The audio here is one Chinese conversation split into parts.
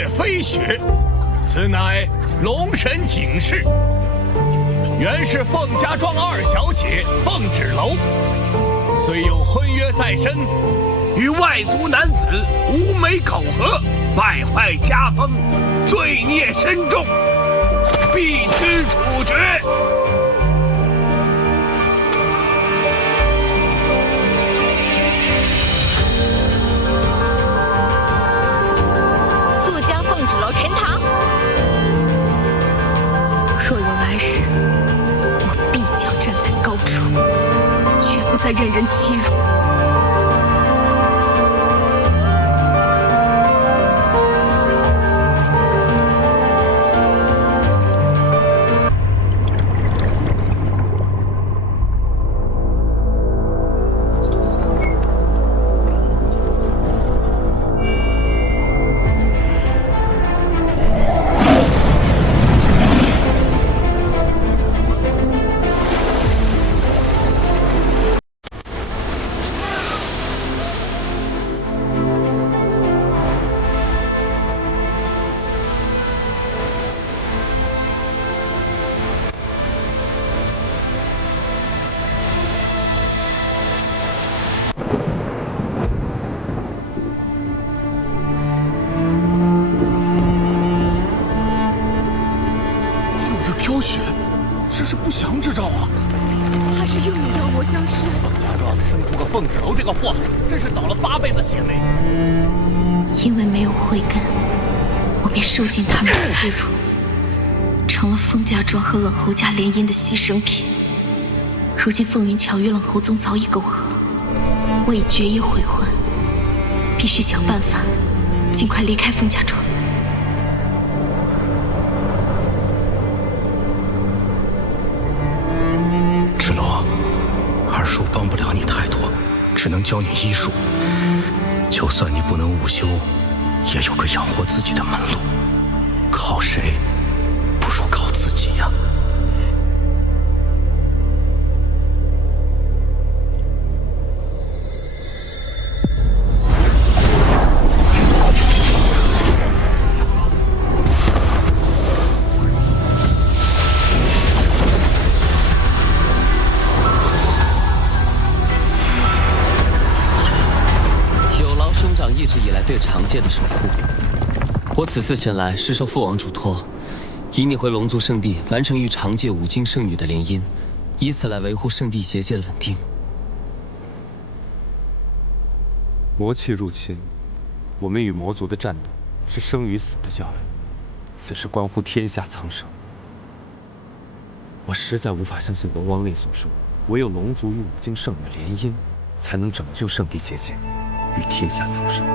月飞雪，此乃龙神警示。原是凤家庄二小姐凤芷楼，虽有婚约在身，与外族男子无媒口合，败坏家风，罪孽深重，必须处决。速将凤芷楼沉塘。若有来世，我必将站在高处，绝不再任人欺辱。飘雪，这是不祥之兆啊！怕是又有妖魔僵尸。凤家庄生出个凤芷楼这个祸害，真是倒了8辈子血霉。因为没有慧根，我便受尽他们欺辱，成了凤家庄和冷侯家联姻的牺牲品。如今凤云桥与冷侯宗早已媾和，我已决意悔婚，必须想办法尽快离开凤家庄。芷楼，二叔帮不了你太多，只能教你医术。就算你不能午休，也有个养活自己的门路。靠谁，不如靠自己呀。兄长一直以来对长界的守护，我此次前来是受父王嘱托，引你回龙族圣地，完成与长界5金圣女的联姻，以此来维护圣地结界的稳定。魔气入侵，我们与魔族的战斗是生与死的较量，此事关乎天下苍生。我实在无法相信龙王令所说，唯有龙族与5金圣女联姻，才能拯救圣地结界。与天下苍生。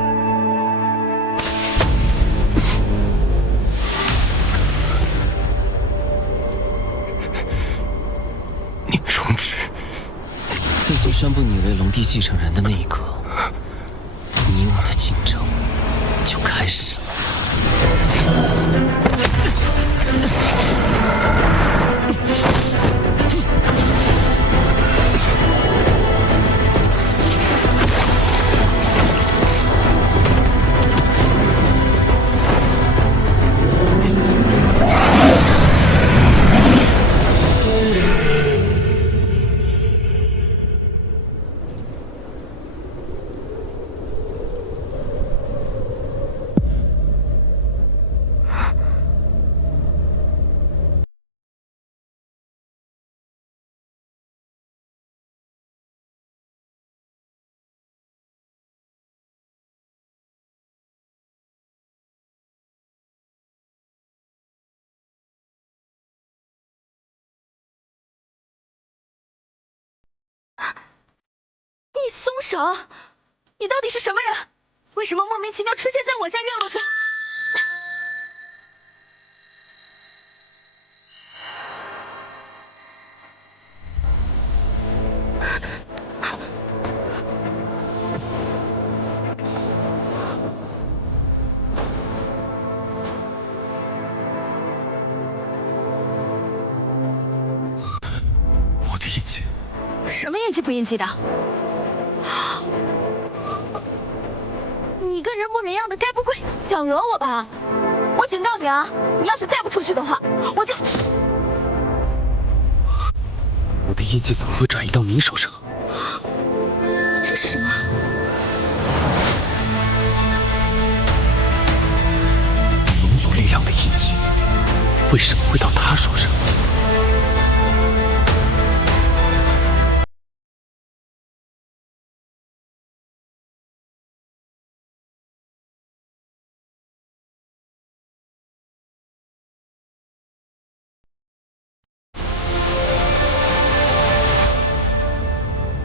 宁荣止，自从宣布你为龙帝继承人的那一刻，你我的竞争就开始了。你松手！你到底是什么人？为什么莫名其妙出现在我家院落中？我的印记。什么印记不印记的？你个人模人样的，该不会想讹我吧？我警告你啊，你要是再不出去的话，我就……我的印记怎么会转移到你手上？这是什么？龙族力量的印记，为什么会到他手上？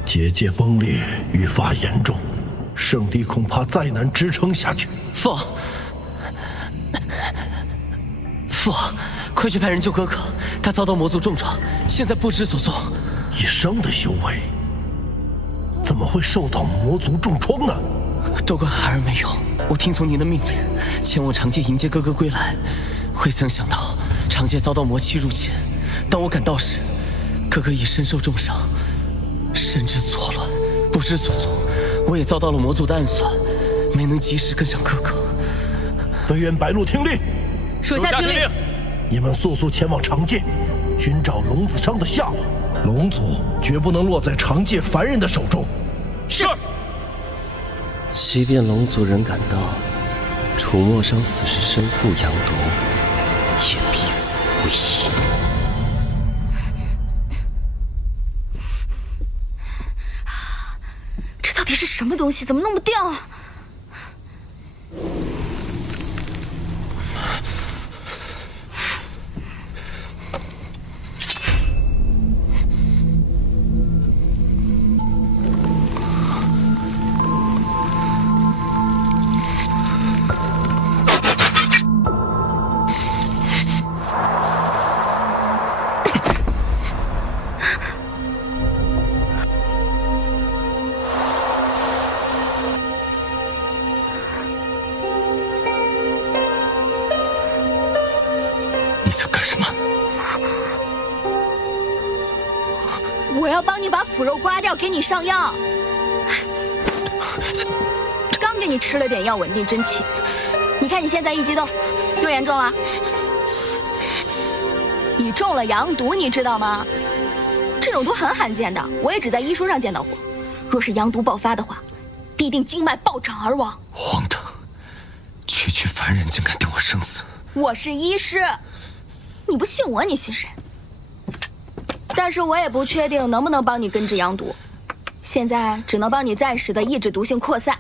结界崩裂愈发严重，圣地恐怕再难支撑下去。父王，父王，快去派人救哥哥，他遭到魔族重创，现在不知所踪。一生的修为，怎么会受到魔族重创呢？都怪孩儿没有，我听从您的命令，前往长界迎接哥哥归来，未曾想到长界遭到魔气入侵。当我赶到时，哥哥已身受重伤，神志错乱，不知所踪。我也遭到了魔族的暗算，没能及时跟上哥哥。飞燕白鹿听令，属下听令。你们速速前往长界，寻找龙子商的下落。龙族绝不能落在长界凡人的手中。是。即便龙族人赶到，楚墨商此时身负阳毒，也必死无疑。这到底是什么东西？怎么弄不掉啊？你想干什么？我要帮你把腐肉刮掉，给你上药。刚给你吃了点药，稳定真气。你看你现在一激动，又严重了。你中了阳毒，你知道吗？这种毒很罕见的，我也只在医书上见到过。若是阳毒爆发的话，必定经脉暴涨而亡。荒唐！区凡人竟敢定我生死！我是医师。你不信我，你信谁？但是我也不确定能不能帮你根治阳毒，现在只能帮你暂时的抑制毒性扩散。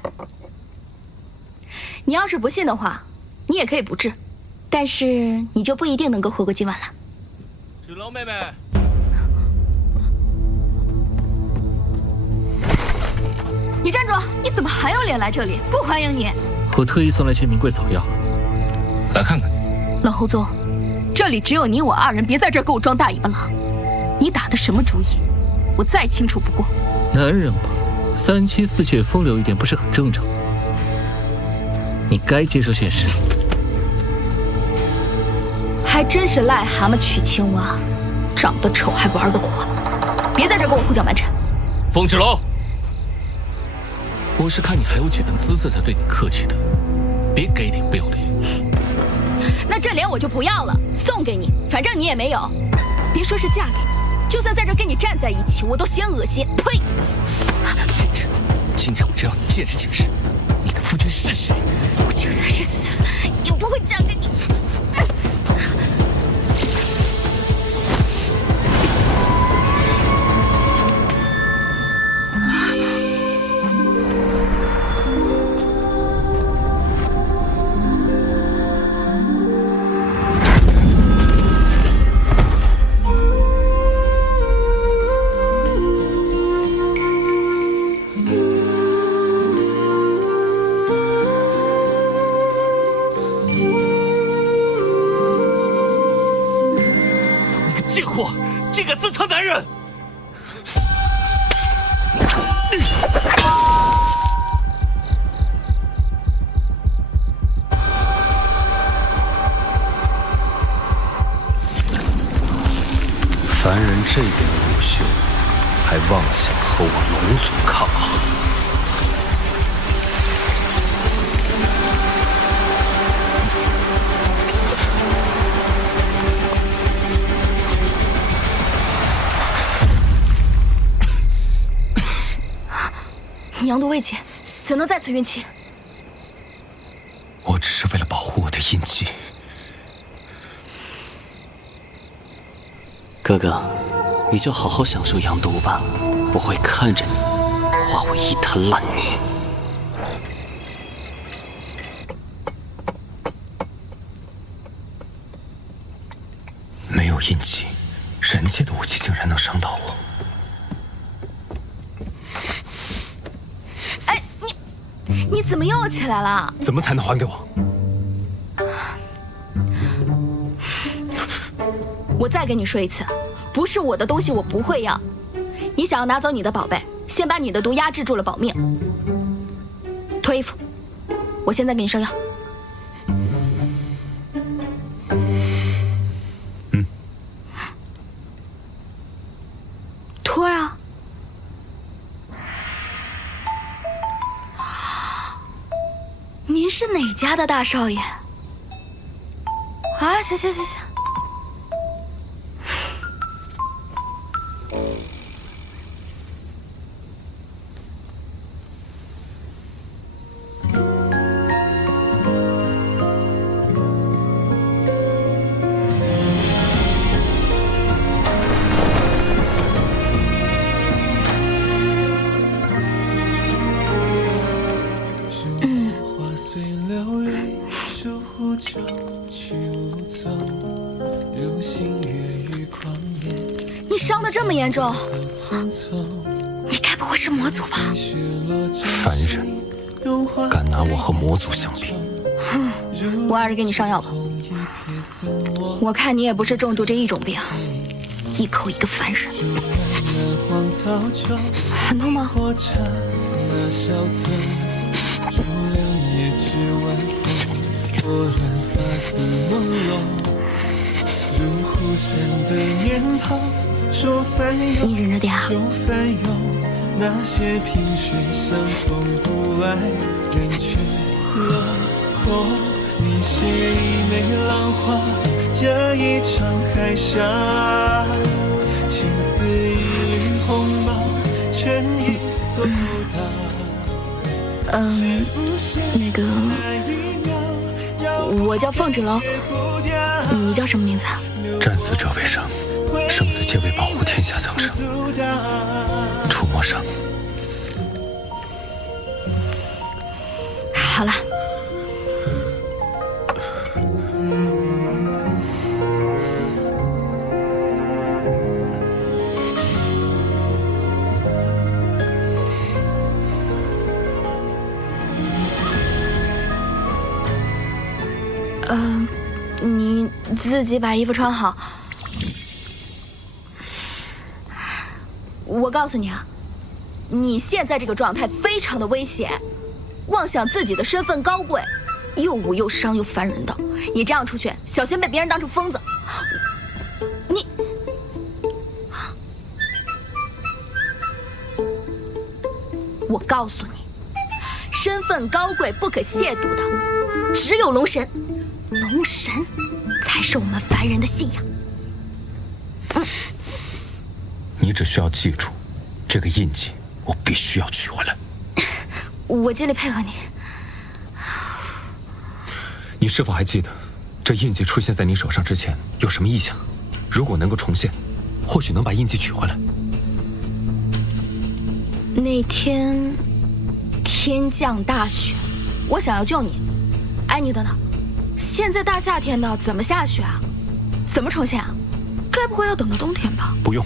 你要是不信的话，你也可以不治，但是你就不一定能够活过今晚了。芷楼妹妹，你站住！你怎么还有脸来这里？不欢迎你！我特意送来些名贵草药，来看看。冷后宗。这里只有你我二人，别在这儿给我装大尾巴狼！你打的什么主意？我再清楚不过。男人嘛，3妻4妾风流一点不是很正常？你该接受现实。还真是癞蛤蟆娶青蛙，长得丑还玩得火！别在这儿给我胡搅蛮缠！风芷楼，我是看你还有几分姿色才对你客气的，别给点不要脸。那这脸我就不要了，送给你，反正你也没有。别说是嫁给你，就算在这跟你站在一起，我都嫌恶心。呸！宣之，今天我就让你见识见识，你的夫君是谁。我就算是死，也不会嫁给你。贱货，竟敢私藏男人！凡人这点无秀，还妄想和我龙族抗衡？你阳毒未解，怎能在此运气？我只是为了保护我的印记。哥哥，你就好好享受阳毒吧，我会看着你化为一滩烂泥。没有印记，人界的武器竟然能伤到我。哎，你怎么又起来了？怎么才能还给我？我再跟你说一次，不是我的东西我不会要。你想要拿走你的宝贝，先把你的毒压制住了保命。脱衣服，我现在给你上药。脱呀！您是哪家的大少爷？啊，行。你伤得这么严重，你该不会是魔族吧？凡人敢拿我和魔族相比？我还是给你上药吧。我看你也不是重度这一种病，一口一个凡人，很痛吗？你忍着点啊。那些萍水相逢不爱人却落空，你写一枚浪花，这一场海峡，情似一缕鸿毛，全一做不到。那个，我叫凤芷楼，你叫什么名字啊？战死者为生，生死皆为保护天下苍生。触摸上。好了。你自己把衣服穿好。我告诉你啊，你现在这个状态非常的危险，妄想自己的身份高贵，又武又伤又烦人的，你这样出去，小心被别人当成疯子。你，我告诉你，身份高贵不可亵渎的，只有龙神，龙神才是我们凡人的信仰。你只需要记住，这个印记我必须要取回来。我尽力配合你。你是否还记得，这印记出现在你手上之前有什么异象？如果能够重现，或许能把印记取回来。那天天降大雪，我想要救你。哎，你等等，现在大夏天的，怎么下雪啊？怎么重现啊？该不会要等到冬天吧？不用。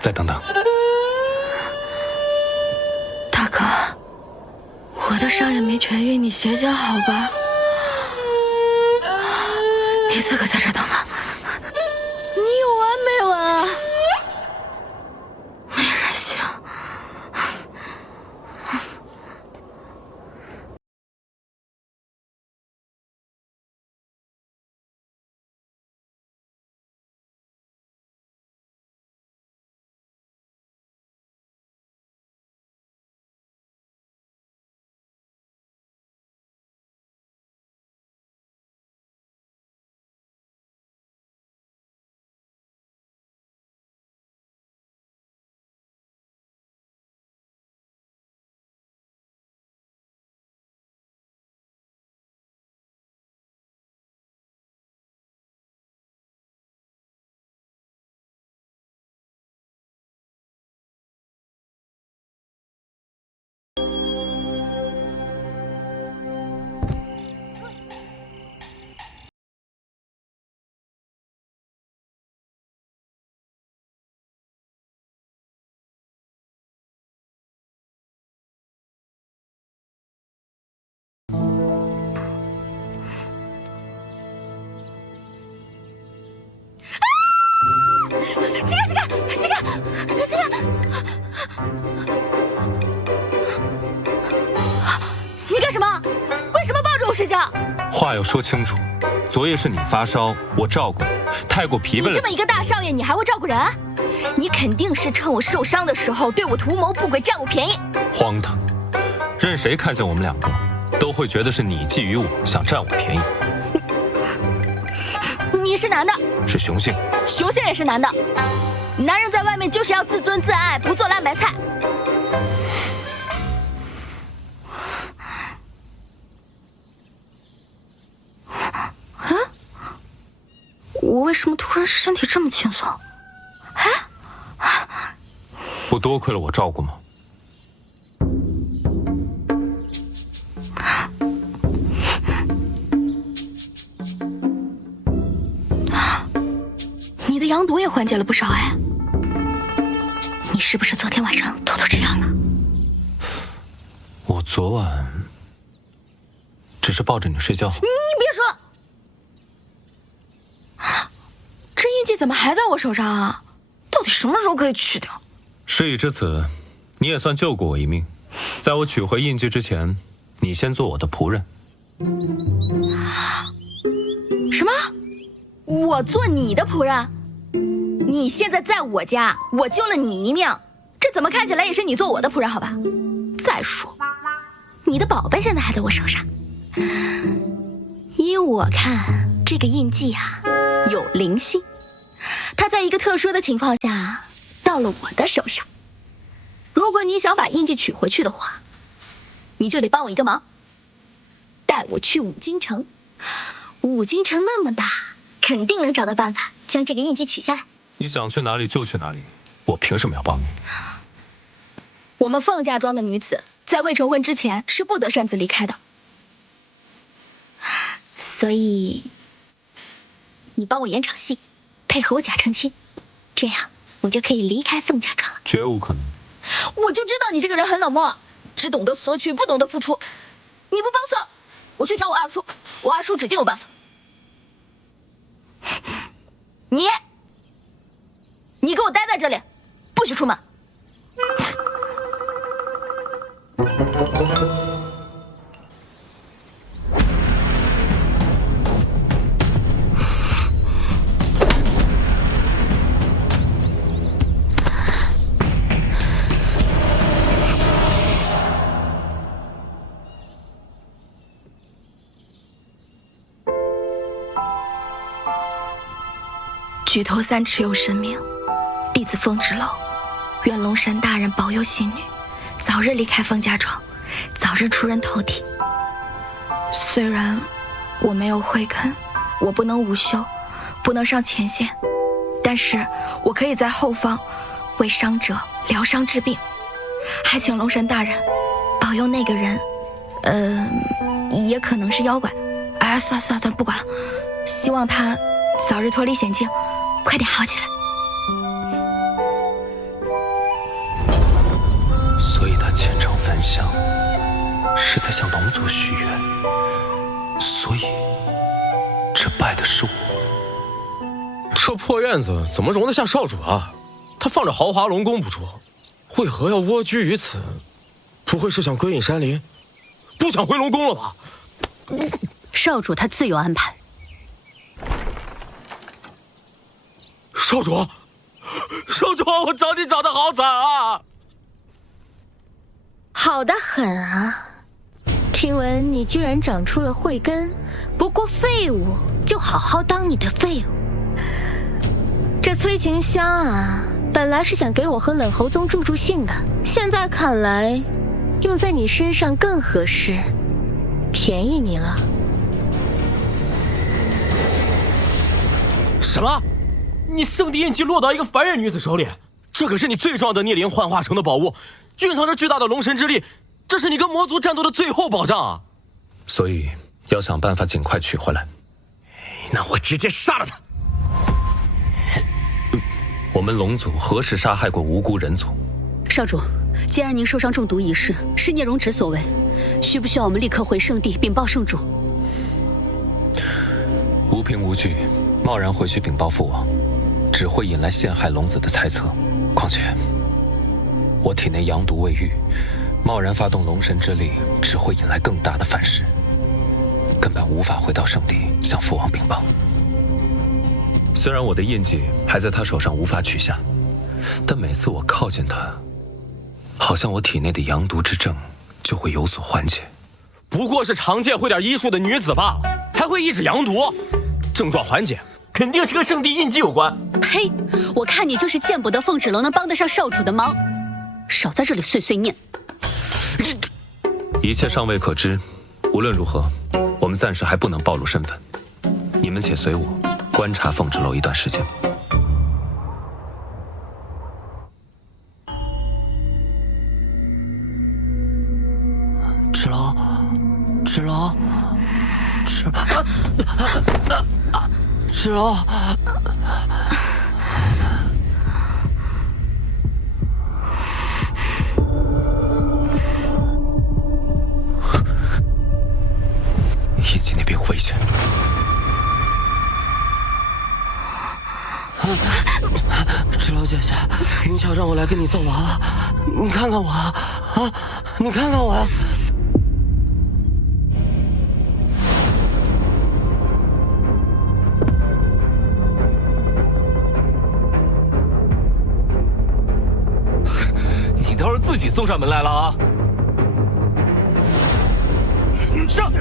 再等等。大哥，我的伤也没痊愈，你歇歇好吧？你自个在这等吧。你有完没完啊？没人性。这个，你干什么？为什么抱着我睡觉？话要说清楚，昨夜是你发烧，我照顾你，太过疲惫了。你这么一个大少爷，你还会照顾人？你肯定是趁我受伤的时候对我图谋不轨，占我便宜。荒唐！任谁看见我们两个，都会觉得是你觊觎我，想占我便宜。你是男的？是雄性。雄性也是男的。男人在外面就是要自尊自爱，不做烂白菜。啊？我为什么突然身体这么轻松？不多亏了我照顾吗？你的羊毒也缓解了不少哎。你是不是昨天晚上偷偷吃药了？我昨晚只是抱着你睡觉。你别说了，这印记怎么还在我手上啊？到底什么时候可以去掉？事已至此，你也算救过我一命。在我取回印记之前，你先做我的仆人。什么？我做你的仆人？你现在在我家，我救了你一命，这怎么看起来也是你做我的仆人，好吧？再说，你的宝贝现在还在我手上。依我看，这个印记啊，有灵性，它在一个特殊的情况下到了我的手上。如果你想把印记取回去的话，你就得帮我一个忙，带我去五京城。五京城那么大，肯定能找到办法将这个印记取下来。你想去哪里就去哪里，我凭什么要帮你？我们凤家庄的女子在未成婚之前是不得擅自离开的，所以你帮我演场戏，配合我假成亲，这样我就可以离开凤家庄了。绝无可能。我就知道你这个人很冷漠，只懂得索取，不懂得付出。你不帮错，我去找我二叔，我二叔指定有办法。你给我待在这里，不许出门。举头三尺有神明，弟子凤芷楼，愿龙神大人保佑信女早日离开凤家庄，早日出人头地。虽然我没有慧根，我不能午休，不能上前线，但是我可以在后方为伤者疗伤治病，还请龙神大人保佑那个人，也可能是妖怪。哎，算了，不管了，希望他早日脱离险境，快点好起来。檀香是在向龙族许愿，所以这拜的是我。这破院子怎么容得下少主啊？他放着豪华龙宫不住，为何要蜗居于此？不会是想归隐山林，不想回龙宫了吧？少主他自有安排。少主，少主，我找你找的好惨啊！好的很啊！听闻你居然长出了慧根，不过废物就好好当你的废物。这催情香啊，本来是想给我和冷侯宗助兴的，现在看来，用在你身上更合适，便宜你了。什么？你圣地印记落到一个凡人女子手里，这可是你最重要的逆鳞幻化成的宝物，蕴藏着巨大的龙神之力，这是你跟魔族战斗的最后保障啊！所以要想办法尽快取回来。那我直接杀了他！我们龙族何时杀害过无辜人族？少主，既然您受伤中毒一事是聂荣芷所为，需不需要我们立刻回圣地禀报圣主？无凭无据，贸然回去禀报父王，只会引来陷害龙子的猜测。况且，我体内阳毒未愈，贸然发动龙神之力，只会引来更大的反噬，根本无法回到圣地向父王禀报。虽然我的印记还在他手上无法取下，但每次我靠近他，好像我体内的阳毒之症就会有所缓解。不过是常见会点医术的女子罢了，还会抑制阳毒，症状缓解肯定是跟圣地印记有关。呸！我看你就是见不得凤芷楼能帮得上少主的忙，少在这里碎碎念。一切尚未可知，无论如何，我们暂时还不能暴露身份。你们且随我观察凤芷楼一段时间。芷楼，芷楼，芷楼。印记那边有危险。芷楼姐姐，云巧让我来跟你做娃娃，你看看我啊，你看看我呀。你倒是自己送上门来了啊！上！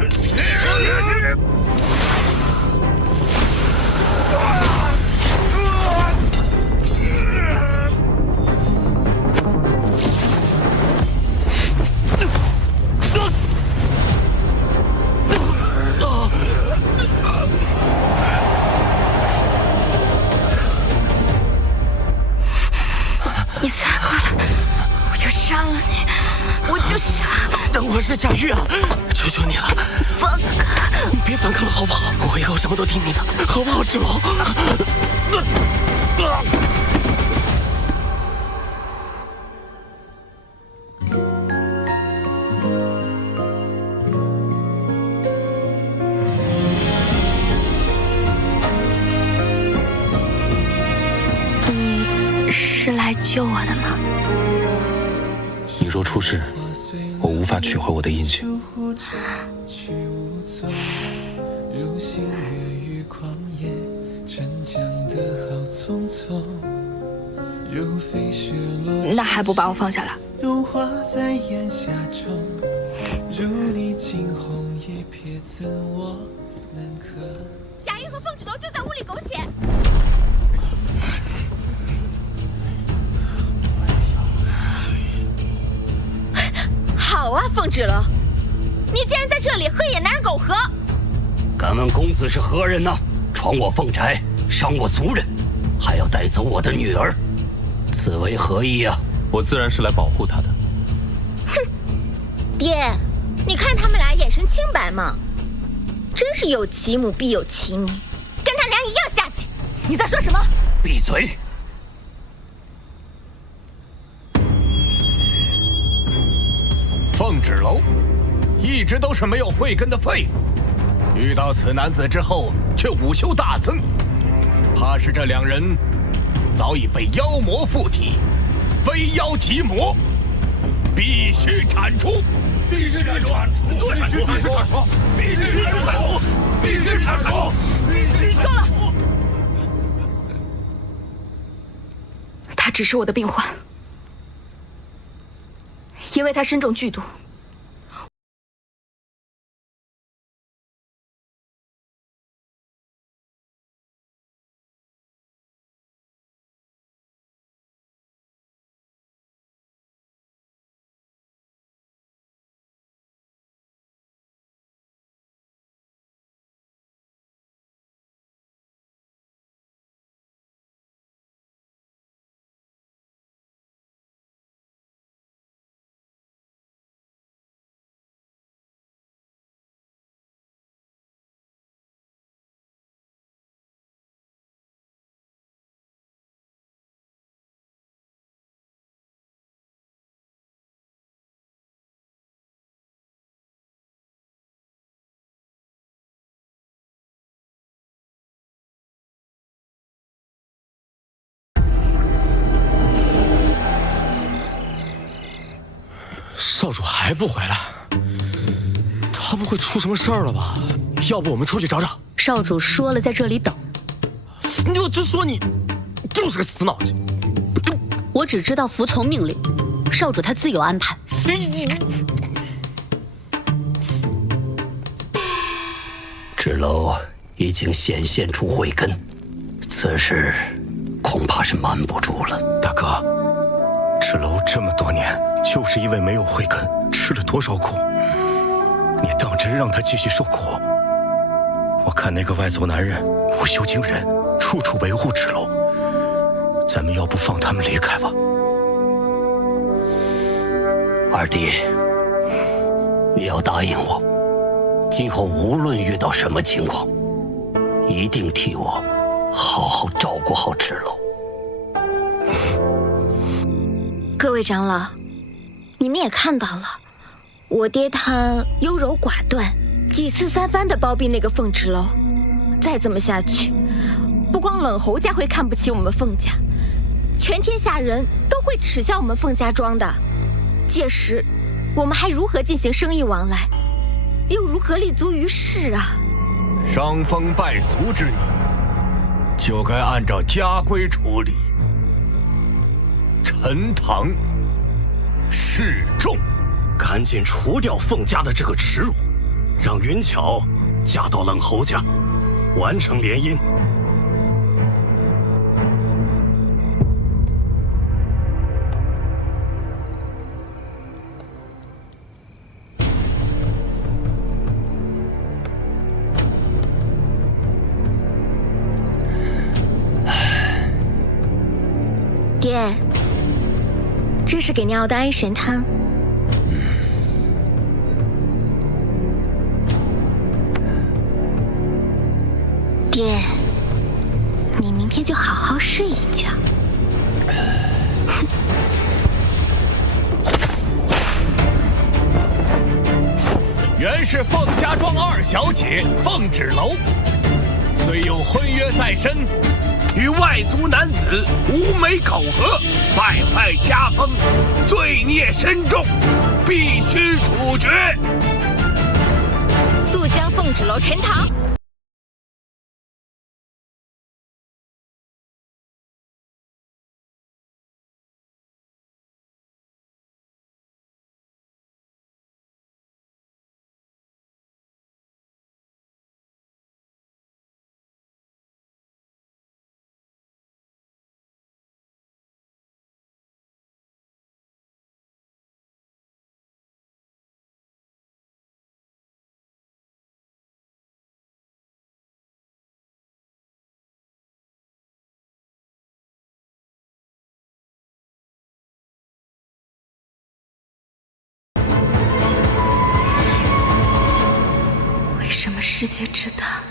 你再过来，我就杀了你！我就杀！等我是贾玉啊，求求你了，放开！你别反抗了好不好？我以后什么都听你的，好不好，芷楼？你是来救我的吗？你若出事，我无法取回我的印记。那还不把我放下来？贾玉和凤芷楼就在屋里苟且。好啊，凤芷楼，你竟然在这里和野男人苟合！敢问公子是何人呢？闯我凤宅，伤我族人，还要带走我的女儿，此为何意啊？我自然是来保护她的。哼，爹，你看他们俩眼神清白嘛，真是有其母必有其女，跟他娘一样下贱。你在说什么？闭嘴！凤芷楼一直都是没有慧根的废物，遇到此男子之后却武修大增，怕是这两人早已被妖魔附体，非妖即魔，必须铲除！必须铲除！必须铲除！必须铲除！必须铲除！必须铲除！够了！他只是我的病患，因为他身中剧毒。少主还不回来，他不会出什么事儿了吧？要不我们出去找找？少主说了，在这里等。我就说你就是个死脑筋。我只知道服从命令，少主他自有安排。芷楼已经显现出慧根，此事恐怕是瞒不住了。大哥，芷楼这么多年就是因为没有慧根，吃了多少苦？你当真让他继续受苦？我看那个外族男人武修惊人，处处维护芷楼，咱们要不放他们离开吧？二弟，你要答应我，今后无论遇到什么情况，一定替我好好照顾好芷楼。各位长老，你们也看到了，我爹他优柔寡断，几次三番的包庇那个凤芷楼。再这么下去，不光冷侯家会看不起我们凤家，全天下人都会耻笑我们凤家庄的。届时，我们还如何进行生意往来，又如何立足于世啊？伤风败俗之女，就该按照家规处理。陈塘示众，赶紧除掉凤家的这个耻辱，让云巧嫁到冷侯家，完成联姻。爹，这是给你熬的安神汤。爹，你明天就好好睡一觉。原是凤家庄二小姐凤芷楼，虽有婚约在身，与外族男子无媒苟合，败坏家风，罪孽深重，必须处决。速将凤芷楼陈塘。为什么世界之大，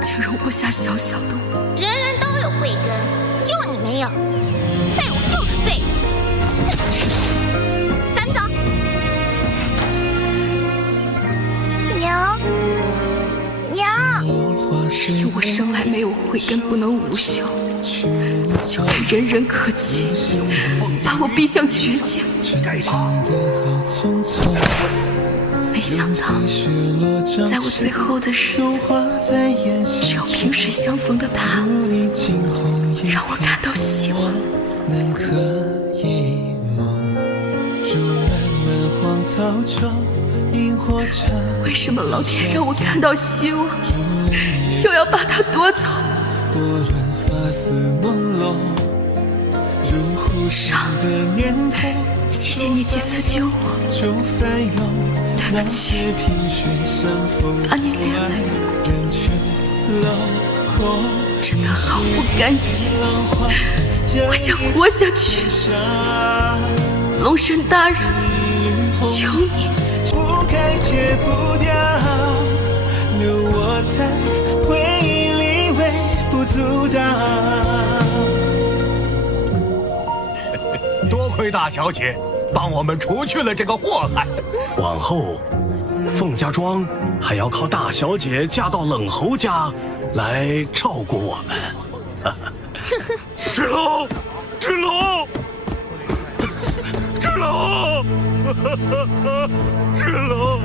竟容不下小小的我？人人都有慧根，就你没有。废物就是废物。咱们走。只因我生来没有慧根，不能无修，就被人人可欺，把我逼向绝境。没想到，在我最后的日子，只有萍水相逢的他，让我感到希望。为什么老天让我看到希望，又要把它夺走？上，谢谢你几次救我，对不起，把你连累了，真的好不甘心，我想活下去。龙神大人，求你。不该戒不掉，留我在回忆里微不足道。多亏大小姐帮我们除去了这个祸害，往后凤家庄还要靠大小姐嫁到冷侯家来照顾我们。芷龙，芷龙，芷龙。芷龙，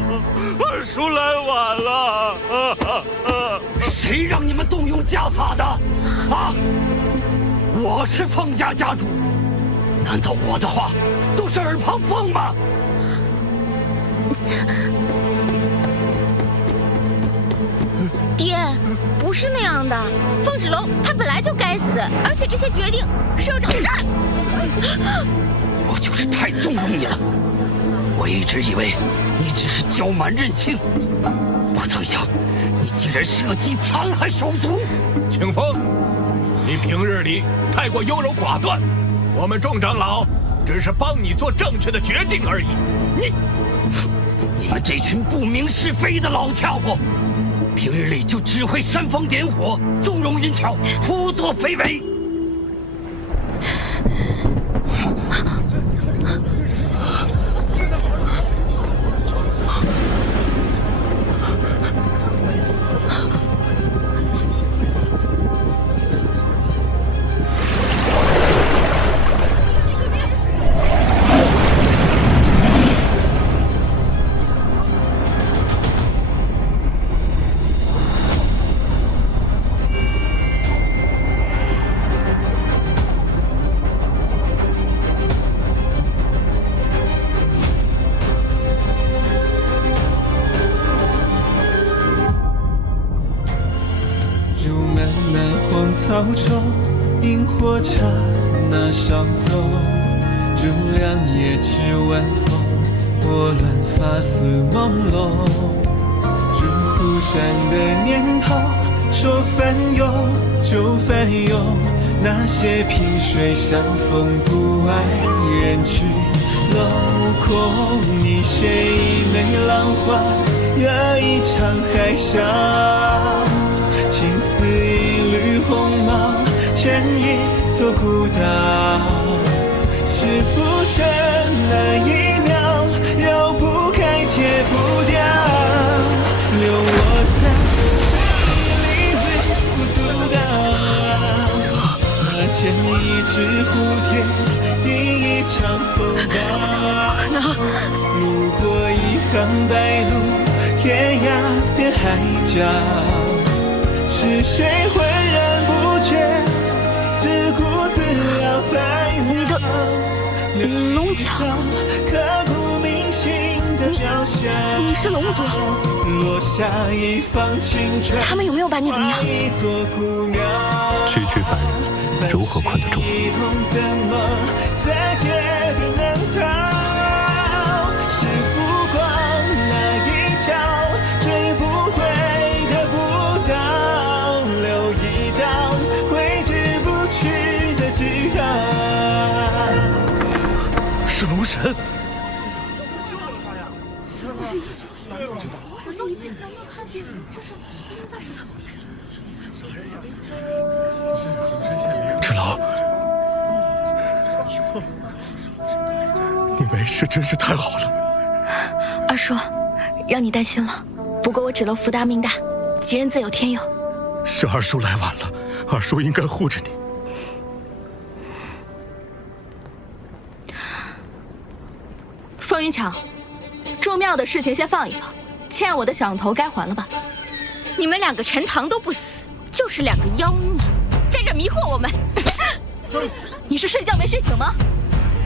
二叔来晚了。谁让你们动用家法的？啊！我是凤家家主，难道我的话都是耳旁风吗？爹，不是那样的。凤芷楼他本来就该死，而且这些决定是要长大。我就是太纵容你了。我一直以为你只是骄蛮任性，不曾想你竟然设计残害手足。清风，你平日里太过优柔寡断，我们众长老只是帮你做正确的决定而已。你们这群不明是非的老家伙，平日里就只会煽风点火、纵容淫巧、胡作非为。草中，萤火刹那稍纵，如两夜至晚风，拨乱发丝朦胧。如湖山的念头，说翻涌就翻涌，那些萍水相逢不爱人去楼空。你写一枚浪花，惹一场海啸。情似一缕鸿毛，牵一座孤岛。是浮生那一秒，绕不开，戒不掉。留我在回忆里微不足道。牵一只蝴蝶，迎一场风暴。路过一行白鹭，天涯变海角。是谁浑然不觉，自顾自摇摆了龙角，刻骨铭心的雕像。你是龙族？落下一方青春，他们有没有把你怎么样？区区凡人，如何困得住？怎么在街边能逃？是浮光那一角，追不回的步道，留一道挥之不去的记号。是龙神。芷楼，你没事真是太好了。二叔，让你担心了。不过我芷楼福大命大，吉人自有天佑，是二叔来晚了，二叔应该护着你。风云桥，住庙的事情先放一放，欠我的响头该还了吧？你们两个陈堂都不死，就是两个妖孽，在这迷惑我们。你是睡觉没睡醒吗？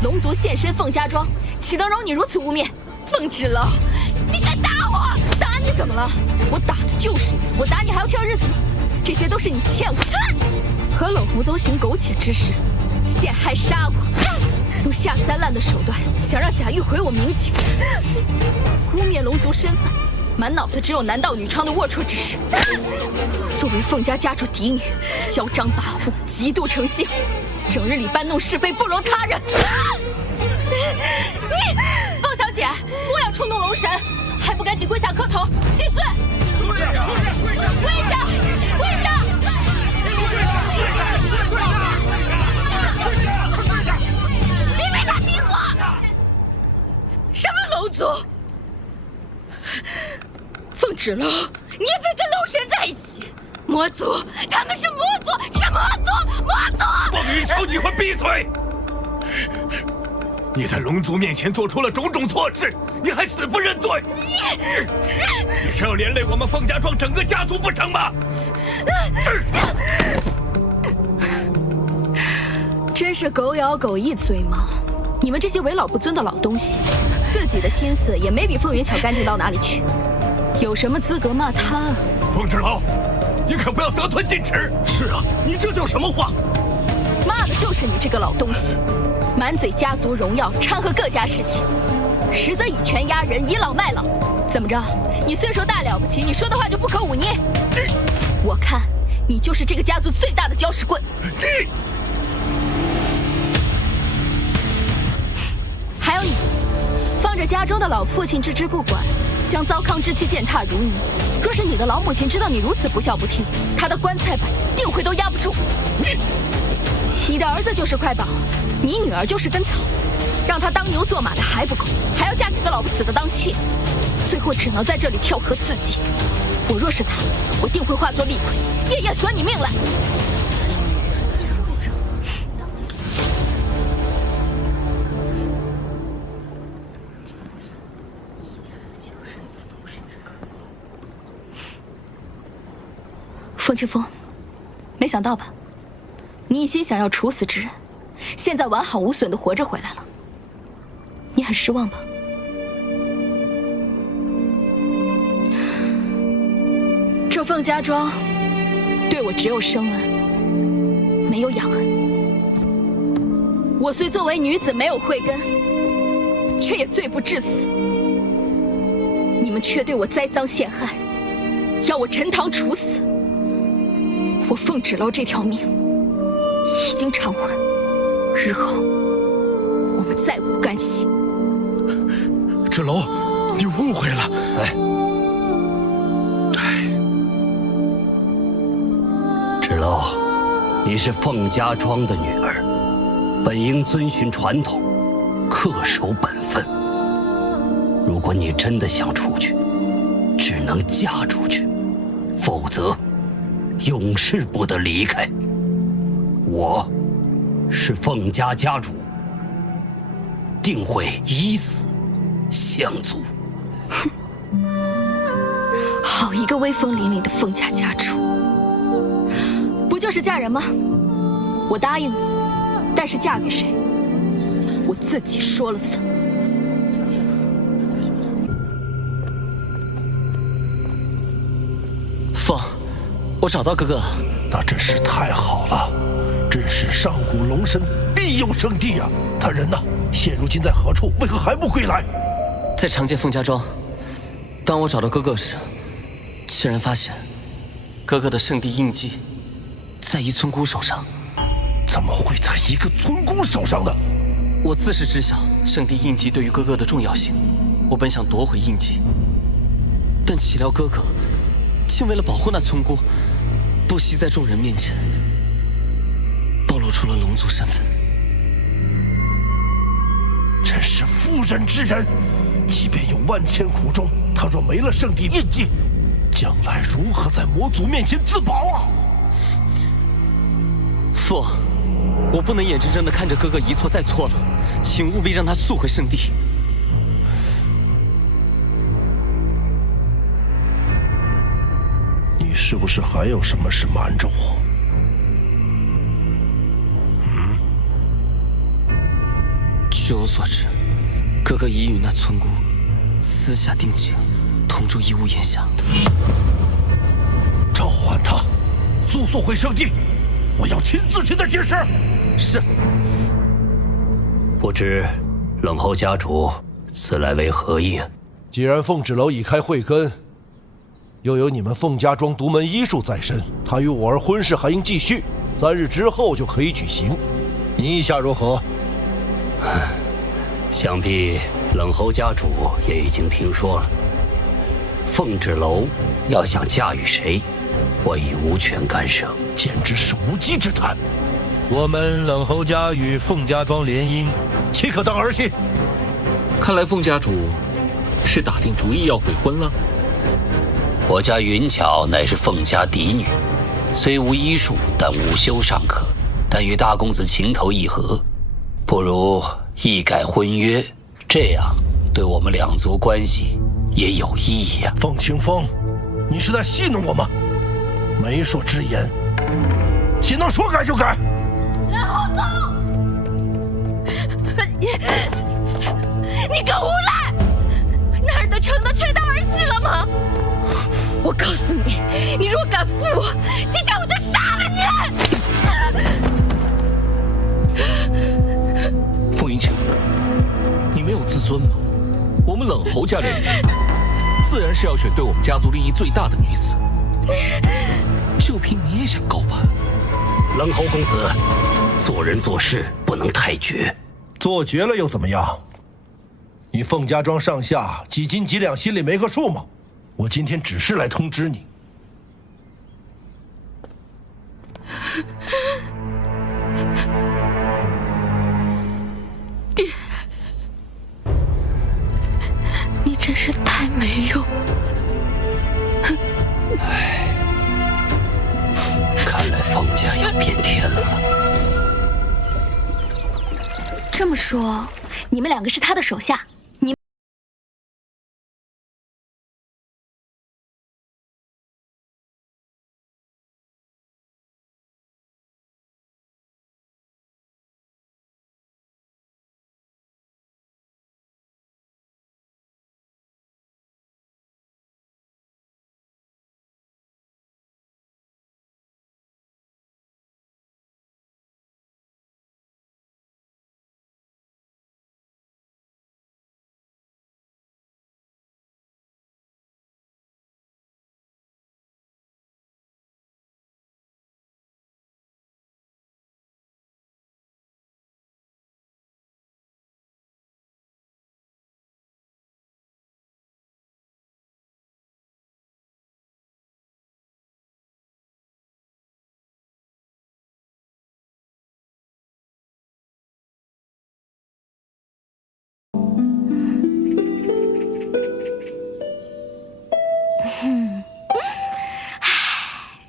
龙族现身凤家庄，岂能容你如此污蔑？凤芷楼，你敢打我？打你怎么了？我打的就是你，我打你还要挑日子吗？这些都是你欠我的。和冷湖宗行苟且之事，陷害杀我，用下三滥的手段想让贾玉毁我名节，污蔑龙族身份，满脑子只有男盗女娼的龌龊之事。作为凤家家主嫡女，嚣张跋扈，极度成性，整日里搬弄是非，不容他人。你，凤小姐，莫要触怒龙神，还不赶紧跪下磕头谢罪！跪下！跪下！跪下！别为他迷惑！什么龙族？凤芷楼，你也配跟龙神在一起？魔族，他们是魔族，是魔族，魔族！凤羽求你快闭嘴！你在龙族面前做出了种种错事，你还死不认罪？你是要连累我们凤家庄整个家族不成吗？真是狗咬狗一嘴毛！你们这些为老不尊的老东西，自己的心思也没比凤云巧干净到哪里去，有什么资格骂他啊？凤芷楼，你可不要得寸进尺！是啊，你这叫什么话？骂的就是你这个老东西，满嘴家族荣耀，掺和各家事情，实则以权压人，倚老卖老。怎么着？你虽说大了不起，你说的话就不可忤逆？我看你就是这个家族最大的搅屎棍。还有你，放着家中的老父亲置之不管，将糟糠之妻践踏如泥。若是你的老母亲知道你如此不孝不悌，她的棺材板定会都压不住。你的儿子就是块宝，你女儿就是根草，让她当牛做马的还不够，还要嫁给个老不死的当妾，最后只能在这里跳河自尽。我若是他，我定会化作厉鬼，夜夜索你命来。凤清风，没想到吧？你一心想要处死之人，现在完好无损的活着回来了，你很失望吧？这凤家庄对我只有生恩，没有养恩。我虽作为女子没有慧根，却也罪不至死。你们却对我栽赃陷害，要我陈堂处死。我凤芷楼这条命已经偿还，日后我们再无干系。芷楼，你误会了。芷楼，你是凤家庄的女儿，本应遵循传统，恪守本分。如果你真的想出去，只能嫁出去，否则永世不得离开。我是凤家家主，定会以死相阻。哼，好一个威风凛凛的凤家家主！不就是嫁人吗？我答应你，但是嫁给谁，我自己说了算。凤，我找到哥哥了。那真是太好了，真是上古龙神必有圣地啊！他人呢？现如今在何处？为何还不归来？在长剑凤家庄。当我找到哥哥时，竟然发现哥哥的圣地印记在一村姑手上。怎么会在一个村姑手上呢？我自是知晓圣地印记对于哥哥的重要性，我本想夺回印记，但岂料哥哥竟为了保护那村姑，不惜在众人面前暴露出了龙族身份。真是妇人之仁！即便有万千苦衷，他若没了圣地印记，将来如何在魔族面前自保啊？父王，我不能眼睁睁地看着哥哥一错再错了，请务必让他速回圣地。你是不是还有什么事瞒着我？据我所知，哥哥已与那村姑私下定情，同住一屋檐下。召唤他，速速回圣地，我要亲自替他解释。是。不知冷侯家主此来为何意？既然凤纸楼已开慧根，又有你们凤家庄独门医术在身，他与我儿婚事还应继续，3日之后就可以举行。你意下如何？想必冷侯家主也已经听说了。凤纸楼要想嫁与谁，我已无权干涉，简直是无稽之谈。我们冷侯家与凤家庄联姻，岂可当儿戏？看来凤家主是打定主意要悔婚了。我家云巧乃是凤家嫡女，虽无医术，但午休尚可。但与大公子情投意合，不如一改婚约，这样对我们两族关系也有意义呀。凤清风，你是在戏弄我吗？媒妁之言，岂能说改就改？蓝后宗，你个无赖！那儿的成的全当儿戏了吗？我告诉你，你若敢负我，今天我就杀了你！凤云巧，你没有自尊吗？我们冷侯家联姻，自然是要选对我们家族利益最大的女子。就凭你也想高攀？冷侯公子，做人做事不能太绝。做绝了又怎么样？你凤家庄上下几斤几两，心里没个数吗？我今天只是来通知你。爹，你真是太没用了。看来凤家要变天了。这么说，你们2个是他的手下？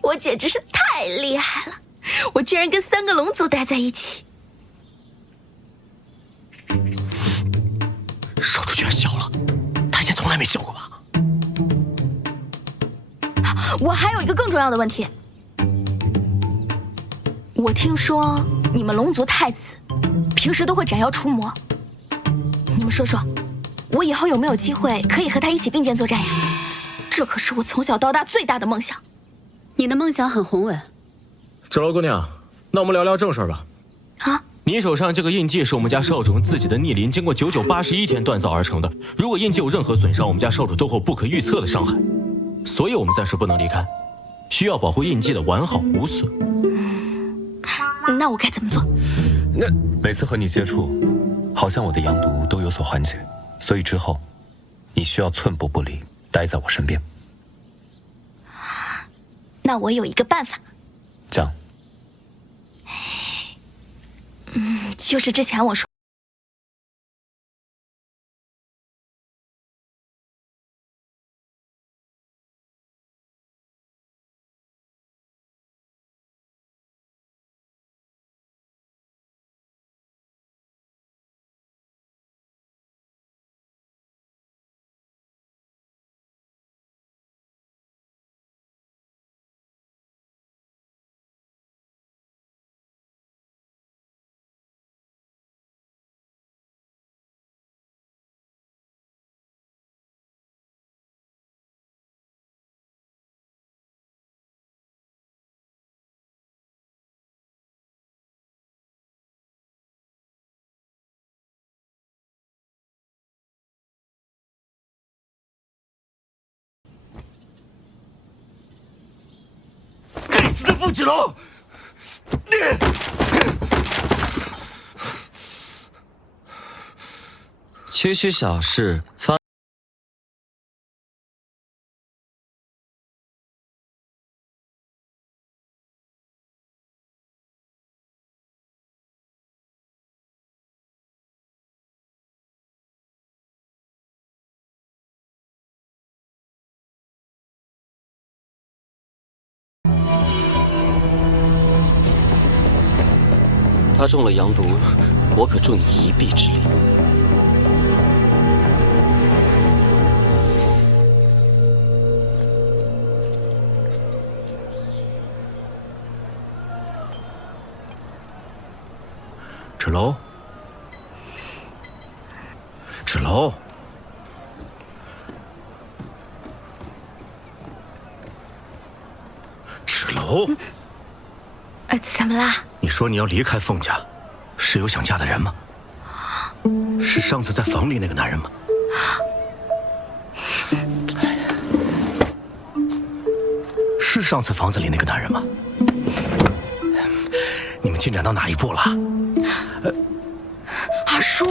我简直是太厉害了！我居然跟3个龙族待在一起。少主居然笑了，他以前从来没笑过吧？我还有一个更重要的问题。我听说你们龙族太子平时都会斩妖除魔，你们说说，我以后有没有机会可以和他一起并肩作战呀？这可是我从小到大最大的梦想。你的梦想很宏伟。纸楼姑娘，那我们聊聊正事儿吧。啊，你手上这个印记是我们家少主用自己的逆鳞经过9981天锻造而成的。如果印记有任何损伤，我们家少主都会有不可预测的伤害，所以我们暂时不能离开，需要保护印记的完好无损。那我该怎么做？每次和你接触，好像我的阳毒都有所缓解，所以之后你需要寸步不离，待在我身边。那我有一个办法。讲。就是之前我说。死的凤芷楼！区区小事，发。他中了阳毒，我可助你一臂之力。芷楼，芷楼，芷楼。怎么啦？你说你要离开凤家，是有想嫁的人吗？是上次在房里那个男人吗？是上次房子里那个男人吗？你们进展到哪一步了？二叔，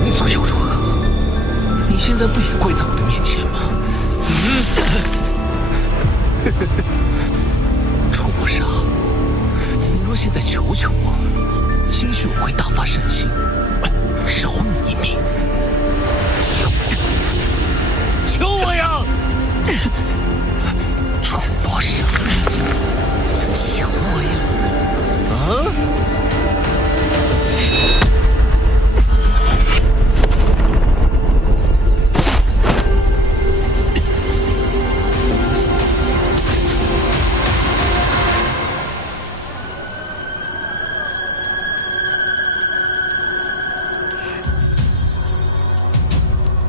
龙族又如何？你现在不也跪在我的面前吗？楚墨少，你若现在求求我，兴许我会大发善心，饶你一命。求我呀！楚墨少，求我呀！啊！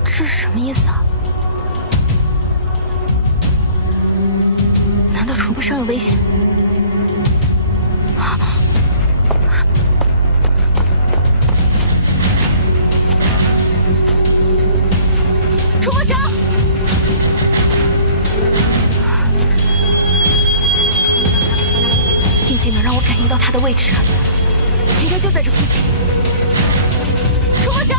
这是什么意思啊？难道楚墨上有危险？楚墨上！印记能让我感应到他的位置，应该就在这附近。楚墨上！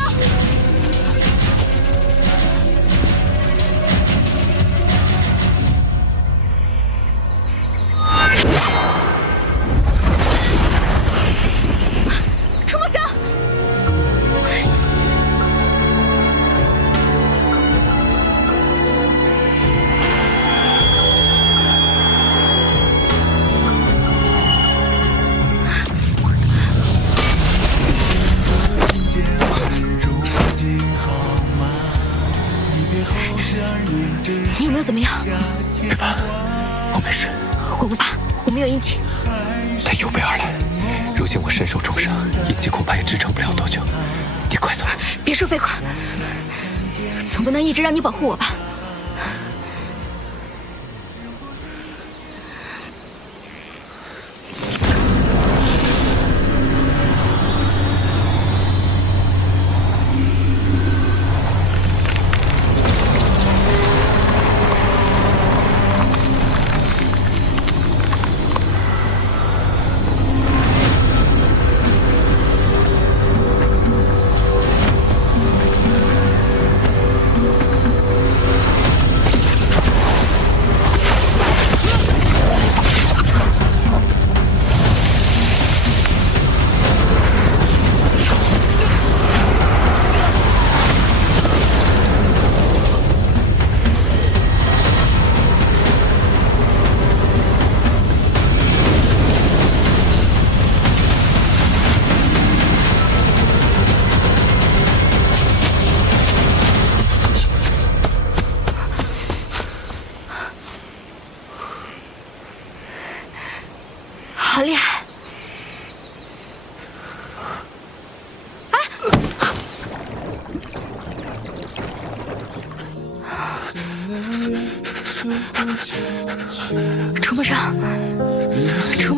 你有没有怎么样？别怕，我没事。我不怕，我没有阴气。他有备而来，如今我身受重伤，阴气恐怕也支撑不了多久。你快走！别说废话，总不能一直让你保护我吧？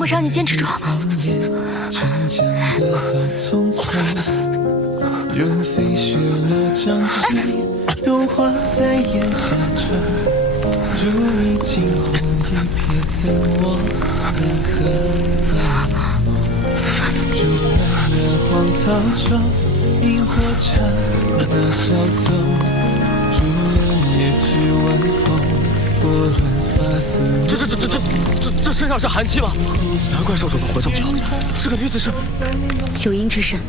国少，你坚持住。沉江的河匆匆，任飞雪落江西，融化在眼下转。如你惊鸿一瞥，怎我能可梦？竹满了荒草中，萤火刹那稍纵。如两夜之晚风，拨乱发丝。这身上是寒气吗？难怪少主能活这么久。这个女子是九阴之身。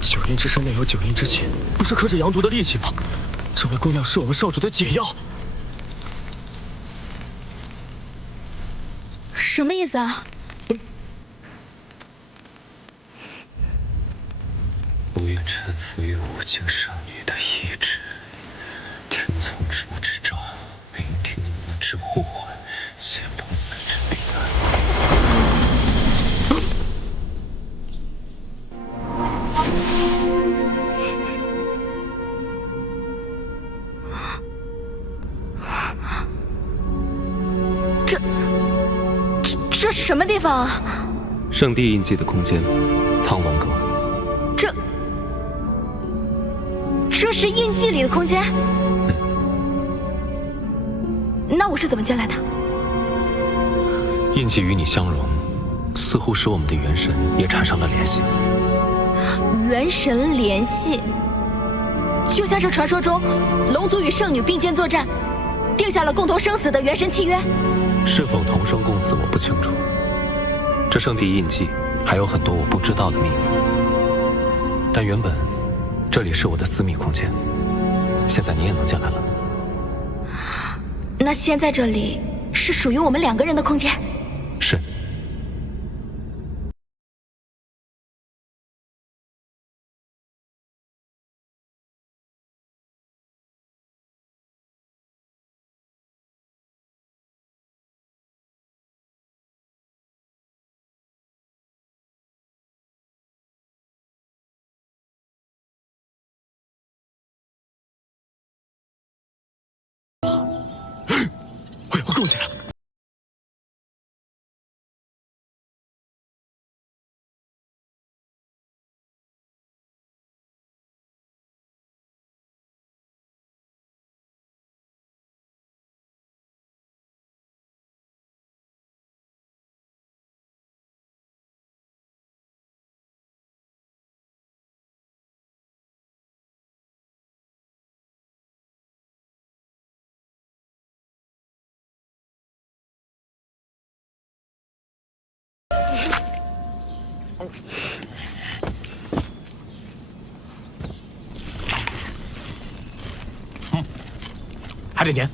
九阴之身内有九阴之气，不是刻着阳毒的利器吗？这位姑娘是我们少主的解药。什么意思啊？不愿臣服于五境圣女的意志，听从主之诏，聆听我之呼唤，先保此之平安。这是什么地方啊？圣地印记的空间，苍龙阁。这是印记里的空间？那我是怎么进来的？印记与你相融，似乎使我们的元神也产生了联系。元神联系，就像是传说中龙族与圣女并肩作战，定下了共同生死的元神契约。是否同生共死，我不清楚。这圣地印记还有很多我不知道的秘密。但原本这里是我的私密空间，现在你也能进来了。那现在这里是属于我们2个人的空间？是。我跟我进来。还得粘。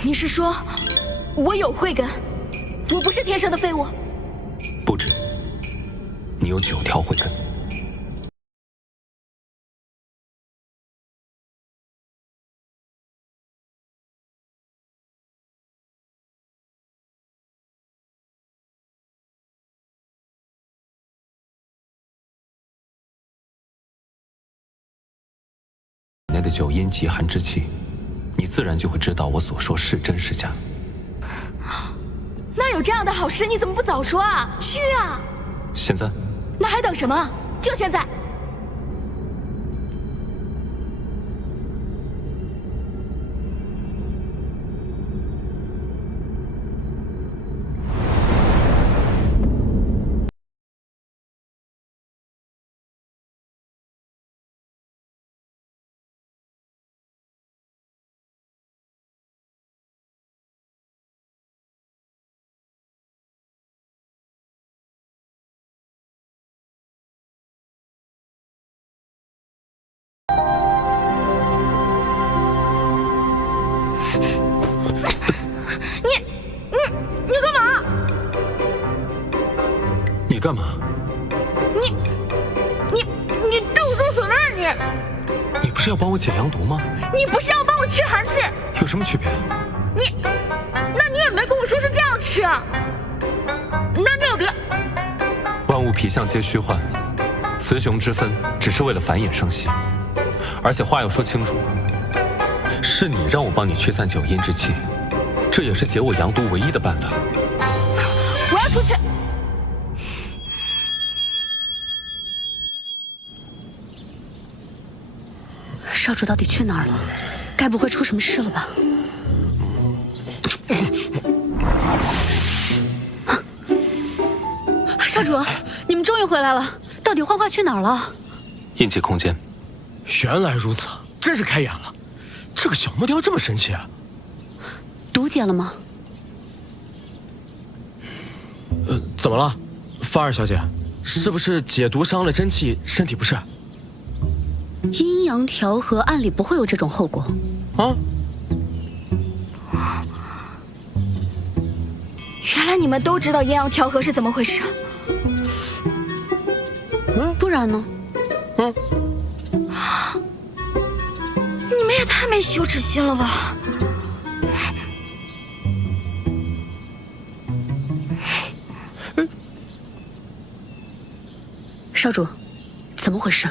你是说，我有慧根，我不是天生的废物？不止，你有9条慧根。内的9阴极寒之气，你自然就会知道我所说是真是假。那有这样的好事，你怎么不早说啊？去啊！现在？那还等什么？就现在！你干嘛？你动手手呢你！你不是要帮我解阳毒吗？你不是要帮我驱寒气？有什么区别？那你也没跟我说是这样驱啊！那这个万物皮相皆虚幻，雌雄之分只是为了繁衍生息。而且话要说清楚，是你让我帮你驱散九阴之气，这也是解我阳毒唯一的办法。我要出去。少主到底去哪儿了？该不会出什么事了吧？少主，你们终于回来了！到底幻化去哪儿了？印记空间。原来如此，真是开眼了。这个小木雕这么神奇啊！毒解了吗？怎么了，芳儿小姐？是不是解毒伤了真气，身体不适？阴阳调和，按理不会有这种后果。啊！原来你们都知道阴阳调和是怎么回事。不然呢？你们也太没羞耻心了吧！少主，怎么回事？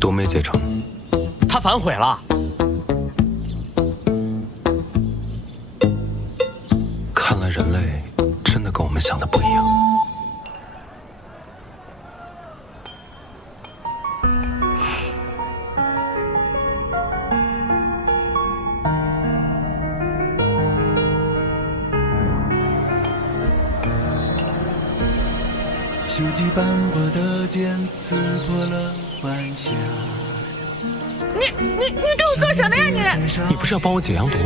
毒没解成，他反悔了。看来人类真的跟我们想的不一样。锈迹斑驳的剑刺破了晚霞。你对我干什么呀你？你不是要帮我解阳毒？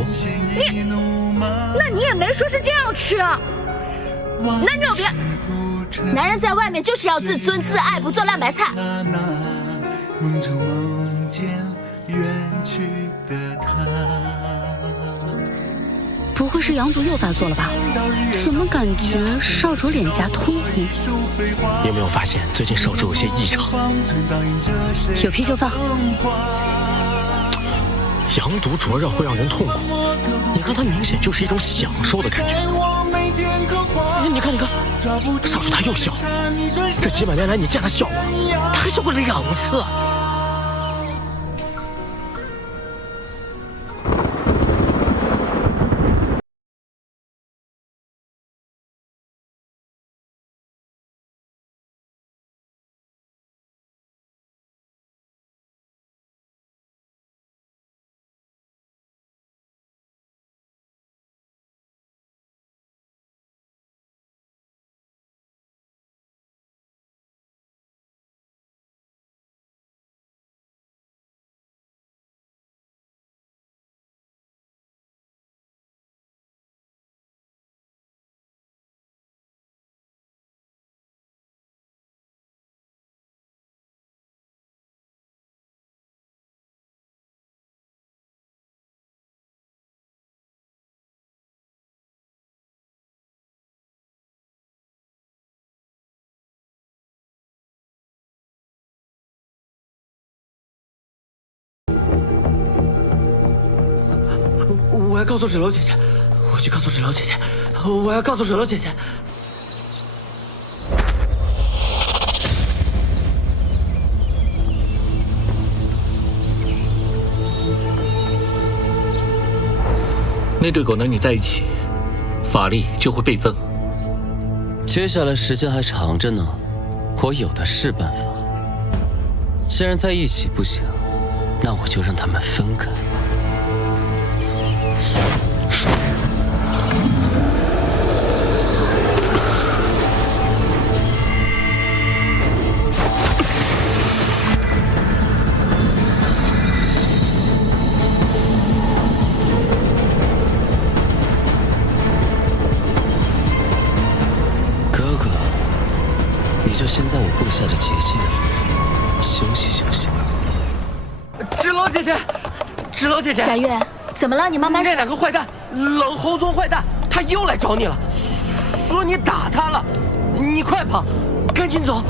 那你也没说是这样去啊！那你有别，男人在外面就是要自尊自爱，不做烂白菜。梦中梦见远去的他。不会是阳毒又发作了吧？怎么感觉少主脸颊通红？你有没有发现最近少主有些异常？有屁就放。阳毒灼热会让人痛苦，你看他明显就是一种享受的感觉。你看，少主他又笑，这几百年来你见他笑过，他还笑过2次。我要告诉芷楼姐姐，我去告诉芷楼姐姐，我要告诉芷楼姐姐。那对狗男女在一起，法力就会倍增。接下来时间还长着呢，我有的是办法。既然在一起不行，那我就让他们分开。哥哥，你就先在我布下的结界里休息休息。芷楼姐姐，芷楼姐姐，贾月，怎么了？你慢慢说。那2个坏蛋，冷侯宗坏蛋，他又来找你了，说你打他了，你快跑，赶紧走！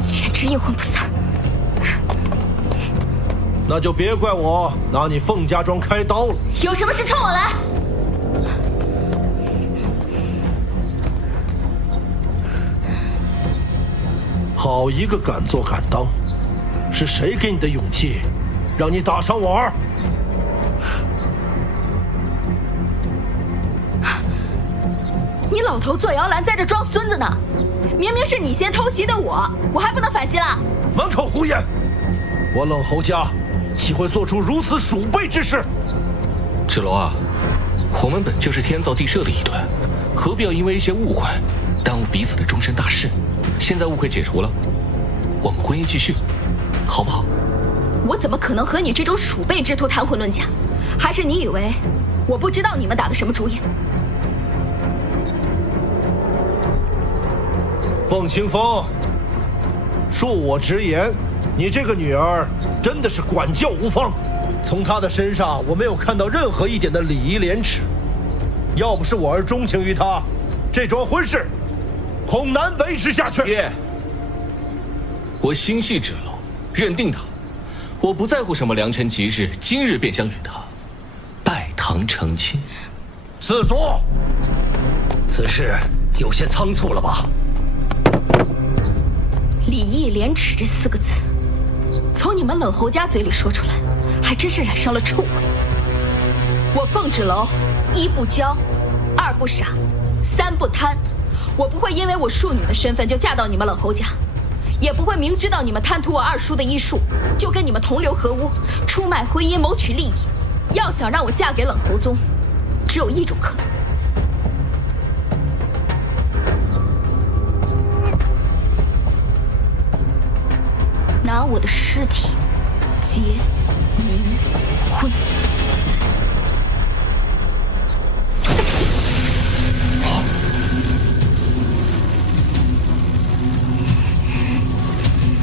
简直阴魂不散。那就别怪我拿你凤家庄开刀了。有什么事冲我来！好一个敢做敢当！是谁给你的勇气，让你打伤我儿？你老头坐摇篮在这装孙子呢！明明是你先偷袭的我还不能反击了？满口胡言！我冷侯家岂会做出如此鼠辈之事？芷楼啊，我们本就是天造地设的一对，何必要因为一些误会耽误彼此的终身大事？现在误会解除了，我们婚姻继续，好不好？我怎么可能和你这种鼠辈之徒谈婚论嫁？还是你以为我不知道你们打的什么主意？凤清风，恕我直言，你这个女儿真的是管教无方。从她的身上，我没有看到任何一点的礼仪廉耻。要不是我儿钟情于她，这桩婚事恐难维持下去。爹，我心系芷楼，认定她，我不在乎什么良辰吉日，今日便将与她拜堂成亲。四祖，此事有些仓促了吧？礼义廉耻这4个字，从你们冷侯家嘴里说出来，还真是染上了臭味。我凤芷楼，1不骄，2不傻，3不贪。我不会因为我庶女的身份就嫁到你们冷侯家，也不会明知道你们贪图我二叔的医术，就跟你们同流合污，出卖婚姻谋取利益。要想让我嫁给冷侯宗，只有一种可能。拿我的尸体结冥婚。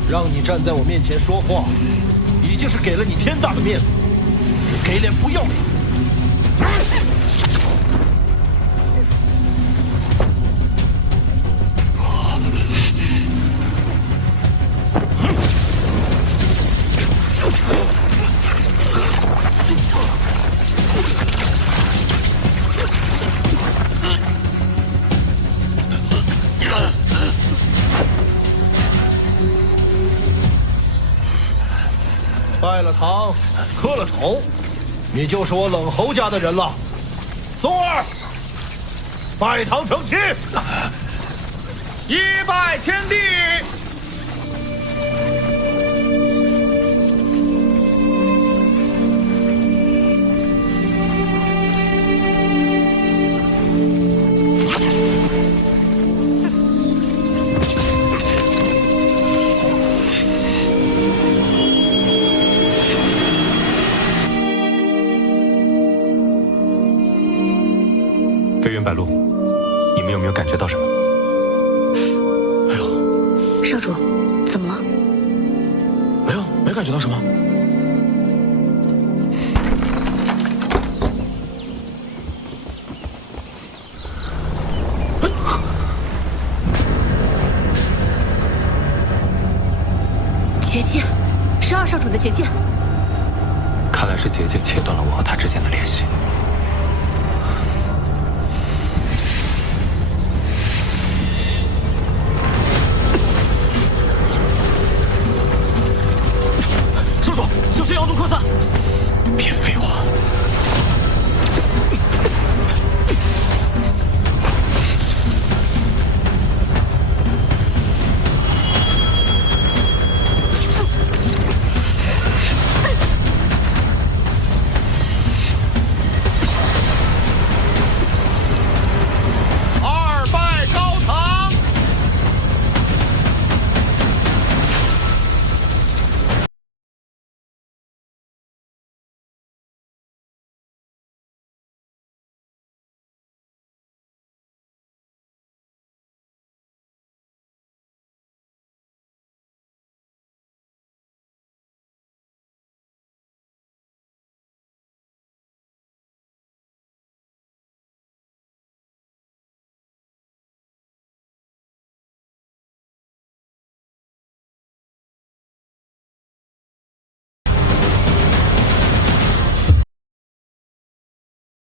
让你站在我面前说话，已经是给了你天大的面子，你给脸不要脸！拜了堂，磕了头，你就是我冷侯家的人了。宗儿，拜堂成亲，一拜天地。飞云白鹿，你们有没有感觉到什么？哎呦，少主，怎么了？没有，没感觉到什么。结界，是二少主的结界。看来是结界切断了我和他之间的联系。